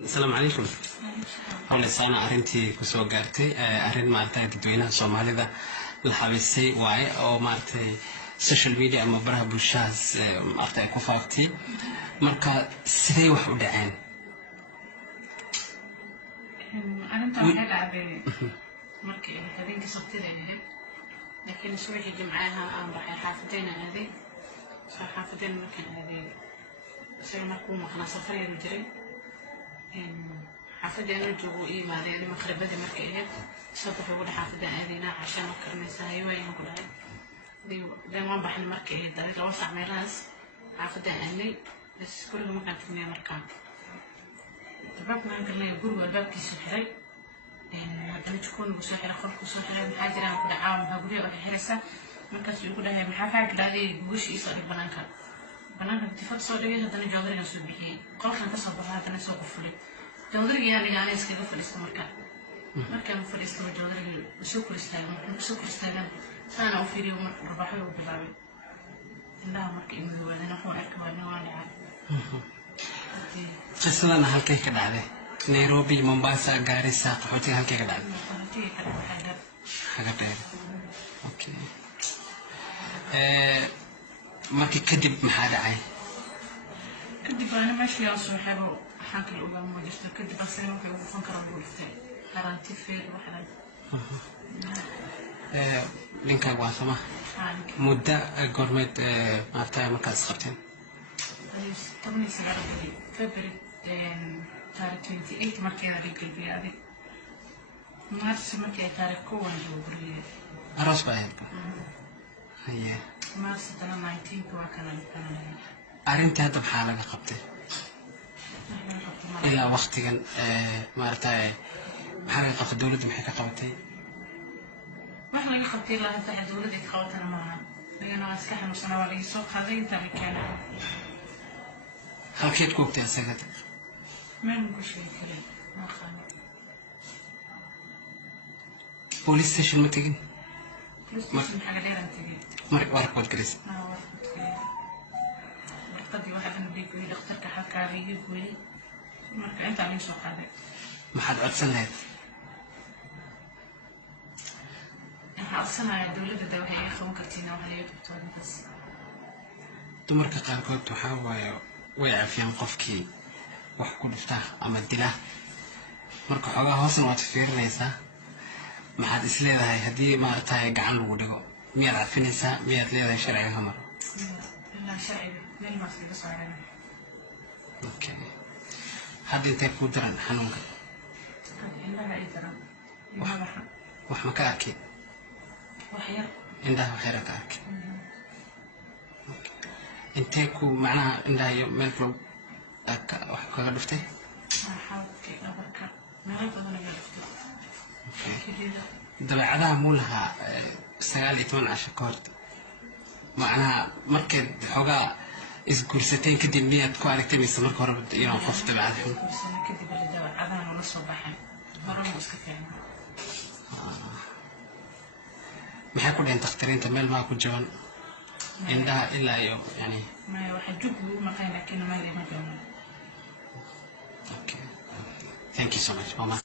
السلام عليكم. أول سنة أرنتي كسو قارتي أرن مارتي تدوينها الصومالي ذا الحبسي واي أو مارتي السوشيال ميديا أما برها بوشاز مارتي كفاكتي مركا سيدي وحو دعين أرنتا waxay dhacday markii habeenkii sabtida ahayd laakiin subaxii jimcaha aan baxay xaafadayna aaday xaafadayna markaan aaday isaga markuu maqnaa safar yar jiray xaafadayna joogo iimaadeen maqribadii markay ahayd sabab ugu xaafada aadayna cashaan oo karnaysa hay'adda ku dhahay deemaan baxnay markay ahayd dariiq laba saac meelahaas xaafadaan aanay iskuulka markaan tagnay markaan الباب كان يقول والباب كيسحري أنا تكون بسحر خلق بسحر بحاجة أنا كده عام بقولي ولا حرسة مركز يقول هي محافظة كده هي بوش يصير بنانك اتفاق صوري هذا الجوادر نسوي به قال خلنا تصبر هذا نسوي قفلي جوادر يعني اسكت قفل استمرك مركز قفل استمر جوادر بسوق الاستلام سنة وفيري وربحي وبلابي الله مركز من هو أنا هو أركب أنا وأنا قصدنا هالكي كدعده نيروبي مومباسا غاريسا قحوتي هالكي كدعده حاجة غير اوكي ماكي كدب محاد عاي كدب انا ماشي اصلا حابه حاكي الاولى ما جست كدب بس انا ممكن افكر اقول فتاي قرانتي في وحده لينكا واسمه مدة غورمت مارتا مركز خبتين طبعاً سنة فبراير تاريخ 28 مركز عليك البيئة مارس مركز تاريخ كون جوبري أروس بعد هي مارس 19 كوا كان أرنت هذا بحالة قبته إلى وقت كان مارتا بحالة قبت دولة محيكا قبتي ما إحنا قبتي الله تحت دولة قبتنا معها لأنه أسكحنا وصنا ولي سوق هذا ينتمي كان halkeed ku ogtay asagada meel ku sheekay ma qaan police station ma tagin xaga dheer aan tagay warqad galis warqadii waxa aan dhigay dhakhtarka xakaariyo gooyay marka inta aan soo qaaday maxaad codsan lahayd waxaan codsanayaa dawladda waxay qaban kartiin waxa ay qabtaan dumarka qaarkood waxaa waayo way cafiyaan qofkii wax ku dhifta ama dila marka xogaa hoosna waad fiirinaysaa maxaad is leedahay haddii maaragtay gacan lagu dhigo miyaad cafinaysaa miyaad leedahay sharciga hamar ilaa sharciga meel ma iska saarana okay hadda intee ku daran xanuunka indhaha ay daran wax ma ka arkay wax yar indhaha wax yar ka arkay intee ku macnaha indhaha iyo meel flow wax kaga dhuftay dabeecadaha muu lahaa 19 casho ka hor macnaha markeed xoogaa isguursateen kadib miyaad ku aragtay mise marka hore inuu qof dabeecad xun kadib dabeecadaha nala soo baxay maruu iska fiicnaa maxay ku dhaheen takhtariinta meel maa ku jaban عندها إلا يوم يعني ما وحجوك ما كان لكن ما لي ما جونا. Okay. Thank you so much, Mama.